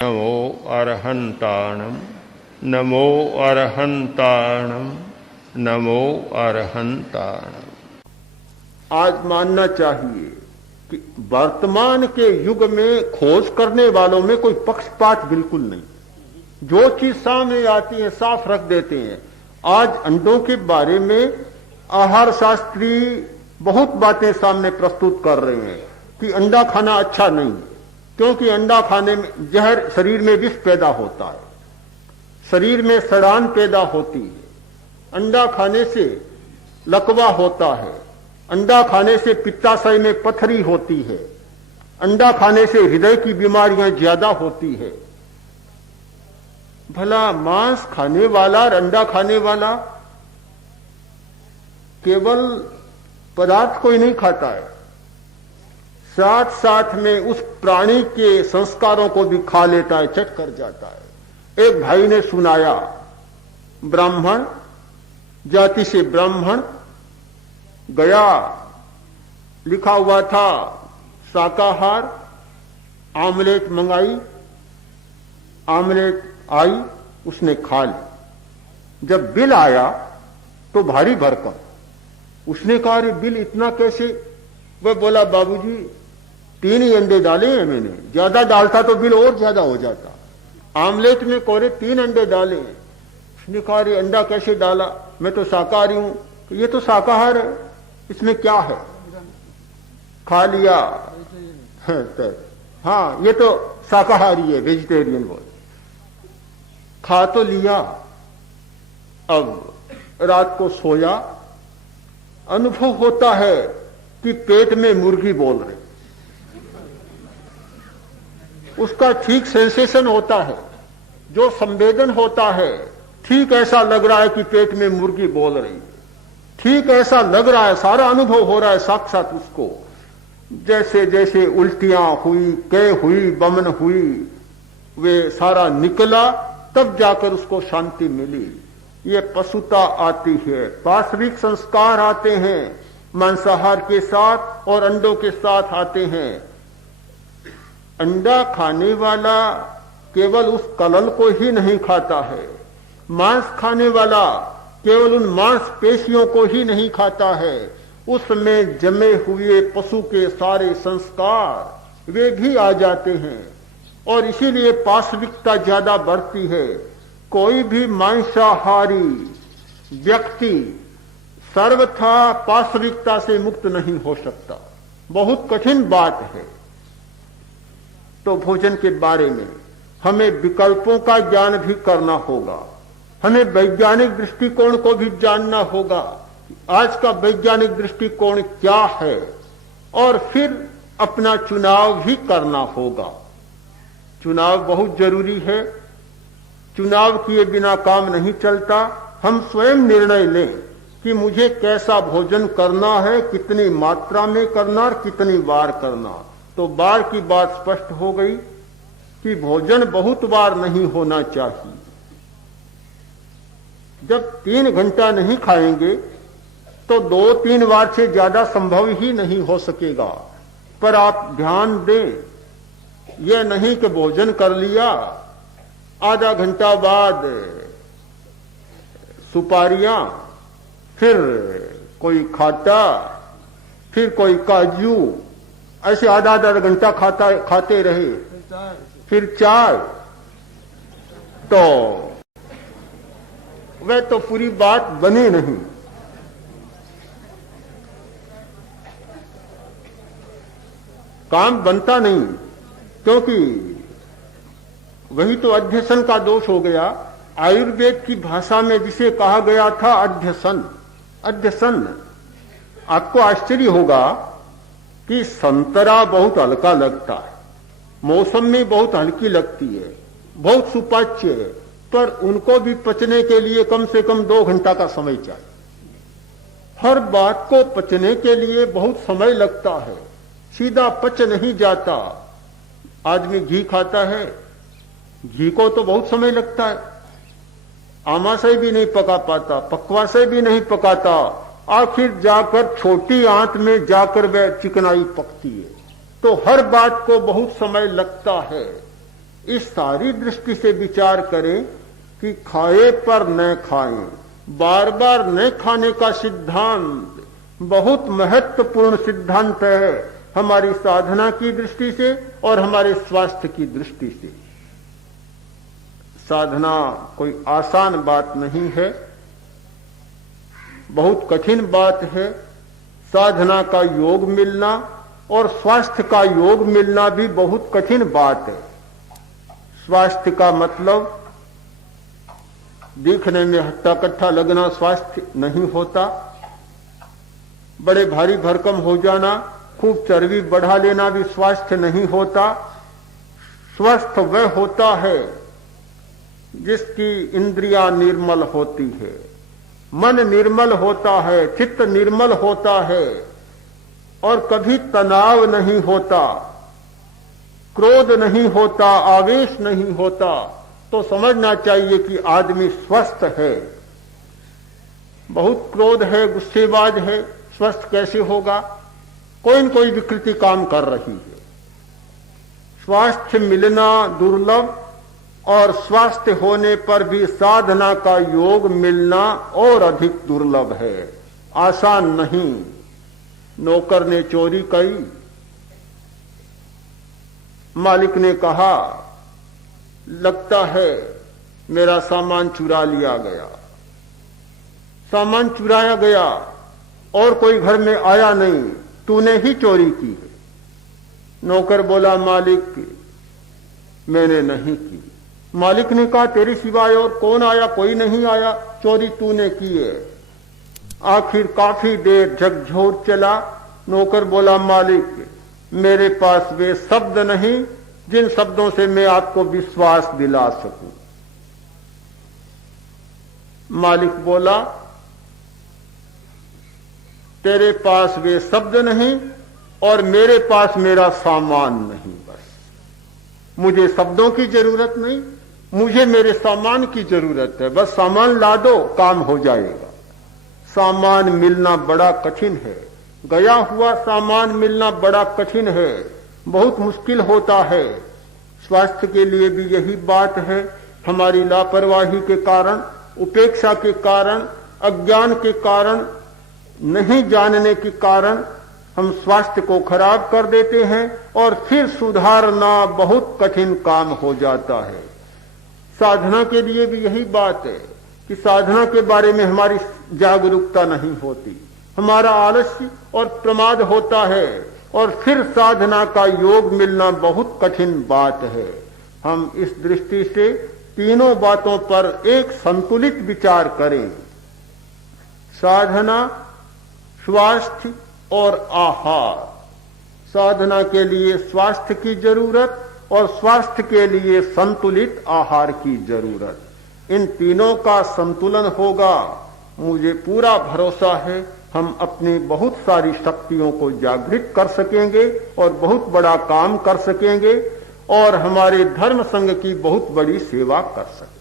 नमो अरहंताणम नमो अरहंताणम नमो अरहंताणम। आज मानना चाहिए कि वर्तमान के युग में खोज करने वालों में कोई पक्षपात बिल्कुल नहीं। जो चीज सामने आती है साफ रख देते हैं। आज अंडों के बारे में आहार शास्त्री बहुत बातें सामने प्रस्तुत कर रहे हैं कि अंडा खाना अच्छा नहीं, क्योंकि अंडा खाने में जहर शरीर में विष पैदा होता है, शरीर में सड़ान पैदा होती है, अंडा खाने से लकवा होता है, अंडा खाने से पित्ताशय में पथरी होती है, अंडा खाने से हृदय की बीमारियां ज्यादा होती है। भला मांस खाने वाला और अंडा खाने वाला केवल पदार्थ को ही नहीं खाता है, साथ साथ में उस प्राणी के संस्कारों को भी खा लेता है, चट कर जाता है। एक भाई ने सुनाया, ब्राह्मण जाति से ब्राह्मण गया, लिखा हुआ था शाकाहार, आमलेट मंगाई, आमलेट आई, उसने खा ली। जब बिल आया तो भारी भरकम, उसने कहा अरे बिल इतना कैसे? वह बोला बाबूजी 3 ही अंडे डाले हैं मैंने, ज्यादा डालता तो बिल और ज्यादा हो जाता। आमलेट में कोरे 3 अंडे डाले हैं। उसने कहा अरे अंडा कैसे डाला, मैं तो शाकाहारी हूं। तो ये तो शाकाहार है, इसमें क्या है? खा लिया। हाँ ये तो शाकाहारी है, वेजिटेरियन बोल, खा तो लिया। अब रात को सोया, अनुभव होता है कि पेट में मुर्गी बोल रही, उसका ठीक सेंसेशन होता है, जो संवेदन होता है, ठीक ऐसा लग रहा है कि पेट में मुर्गी बोल रही है, ठीक ऐसा लग रहा है, सारा अनुभव हो रहा है साक्षात उसको। जैसे जैसे उल्टियां हुई, कै हुई, बमन हुई, वे सारा निकला, तब जाकर उसको शांति मिली। ये पशुता आती है, पार्श्विक संस्कार आते हैं, मांसाहार के साथ और अंडों के साथ आते हैं। अंडा खाने वाला केवल उस कलल को ही नहीं खाता है, मांस खाने वाला केवल उन मांसपेशियों को ही नहीं खाता है, उसमें जमे हुए पशु के सारे संस्कार वे भी आ जाते हैं, और इसीलिए पार्श्विकता ज्यादा बढ़ती है। कोई भी मांसाहारी व्यक्ति सर्वथा पार्श्विकता से मुक्त नहीं हो सकता, बहुत कठिन बात है। तो भोजन के बारे में हमें विकल्पों का ज्ञान भी करना होगा, हमें वैज्ञानिक दृष्टिकोण को भी जानना होगा, आज का वैज्ञानिक दृष्टिकोण क्या है, और फिर अपना चुनाव भी करना होगा। चुनाव बहुत जरूरी है, चुनाव किए बिना काम नहीं चलता। हम स्वयं निर्णय लें कि मुझे कैसा भोजन करना है, कितनी मात्रा में करना और कितनी बार करना। तो बार की बात स्पष्ट हो गई कि भोजन बहुत बार नहीं होना चाहिए। जब 3 घंटा नहीं खाएंगे तो 2-3 बार से ज्यादा संभव ही नहीं हो सकेगा। पर आप ध्यान दें, यह नहीं कि भोजन कर लिया, आधा घंटा बाद सुपारियां, फिर कोई खाता, फिर कोई काजू, ऐसे आधा घंटा खाते रहे, फिर चाय। तो वह तो पूरी बात बनी नहीं। काम बनता नहीं, क्योंकि वही तो अध्यसन का दोष हो गया। आयुर्वेद की भाषा में जिसे कहा गया था अध्यसन, अध्यसन। आपको आश्चर्य होगा कि संतरा बहुत हल्का लगता है, मौसमी बहुत हल्की लगती है, बहुत सुपाच्य है, पर उनको भी पचने के लिए कम से कम 2 घंटा का समय चाहिए। हर बात को पचने के लिए बहुत समय लगता है, सीधा पच नहीं जाता। आदमी घी खाता है, घी को तो बहुत समय लगता है, आमाशय भी नहीं पका पाता, पक्वाशय भी नहीं पकाता, आखिर जाकर छोटी आंत में जाकर वह चिकनाई पकती है। तो हर बात को बहुत समय लगता है। इस सारी दृष्टि से विचार करें कि खाए पर न खाएं, बार बार न खाने का सिद्धांत बहुत महत्वपूर्ण सिद्धांत है हमारी साधना की दृष्टि से और हमारे स्वास्थ्य की दृष्टि से। साधना कोई आसान बात नहीं है, बहुत कठिन बात है। साधना का योग मिलना और स्वास्थ्य का योग मिलना भी बहुत कठिन बात है। स्वास्थ्य का मतलब दिखने में हट्टा कट्ठा लगना स्वास्थ्य नहीं होता, बड़े भारी भरकम हो जाना, खूब चर्बी बढ़ा लेना भी स्वास्थ्य नहीं होता। स्वस्थ वह होता है जिसकी इंद्रियां निर्मल होती है, मन निर्मल होता है, चित्त निर्मल होता है और कभी तनाव नहीं होता, क्रोध नहीं होता, आवेश नहीं होता, तो समझना चाहिए कि आदमी स्वस्थ है। बहुत क्रोध है, गुस्सेबाज है, स्वस्थ कैसे होगा? कोई न कोई विकृति काम कर रही है। स्वास्थ्य मिलना दुर्लभ और स्वास्थ्य होने पर भी साधना का योग मिलना और अधिक दुर्लभ है, आसान नहीं। नौकर ने चोरी की, मालिक ने कहा लगता है मेरा सामान चुरा लिया गया। सामान चुराया गया और कोई घर में आया नहीं, तूने ही चोरी की है। नौकर बोला मालिक मैंने नहीं की। मालिक ने कहा तेरे सिवाय और कौन आया? कोई नहीं आया, चोरी तूने की है। आखिर काफी देर झकझोर चला। नौकर बोला मालिक मेरे पास वे शब्द नहीं जिन शब्दों से मैं आपको विश्वास दिला सकूं। मालिक बोला तेरे पास वे शब्द नहीं और मेरे पास मेरा सामान नहीं। बस मुझे शब्दों की जरूरत नहीं, मुझे मेरे सामान की जरूरत है। बस सामान ला दो, काम हो जाएगा। सामान मिलना बड़ा कठिन है, गया हुआ सामान मिलना बड़ा कठिन है, बहुत मुश्किल होता है। स्वास्थ्य के लिए भी यही बात है। हमारी लापरवाही के कारण, उपेक्षा के कारण, अज्ञान के कारण, नहीं जानने के कारण हम स्वास्थ्य को खराब कर देते हैं और फिर सुधारना बहुत कठिन काम हो जाता है। साधना के लिए भी यही बात है कि साधना के बारे में हमारी जागरूकता नहीं होती, हमारा आलस्य और प्रमाद होता है और फिर साधना का योग मिलना बहुत कठिन बात है। हम इस दृष्टि से तीनों बातों पर एक संतुलित विचार करें। साधना, स्वास्थ्य और आहार। साधना के लिए स्वास्थ्य की जरूरत और स्वास्थ्य के लिए संतुलित आहार की जरूरत। इन तीनों का संतुलन होगा, मुझे पूरा भरोसा है हम अपनी बहुत सारी शक्तियों को जागृत कर सकेंगे और बहुत बड़ा काम कर सकेंगे और हमारे धर्म संघ की बहुत बड़ी सेवा कर सकेंगे।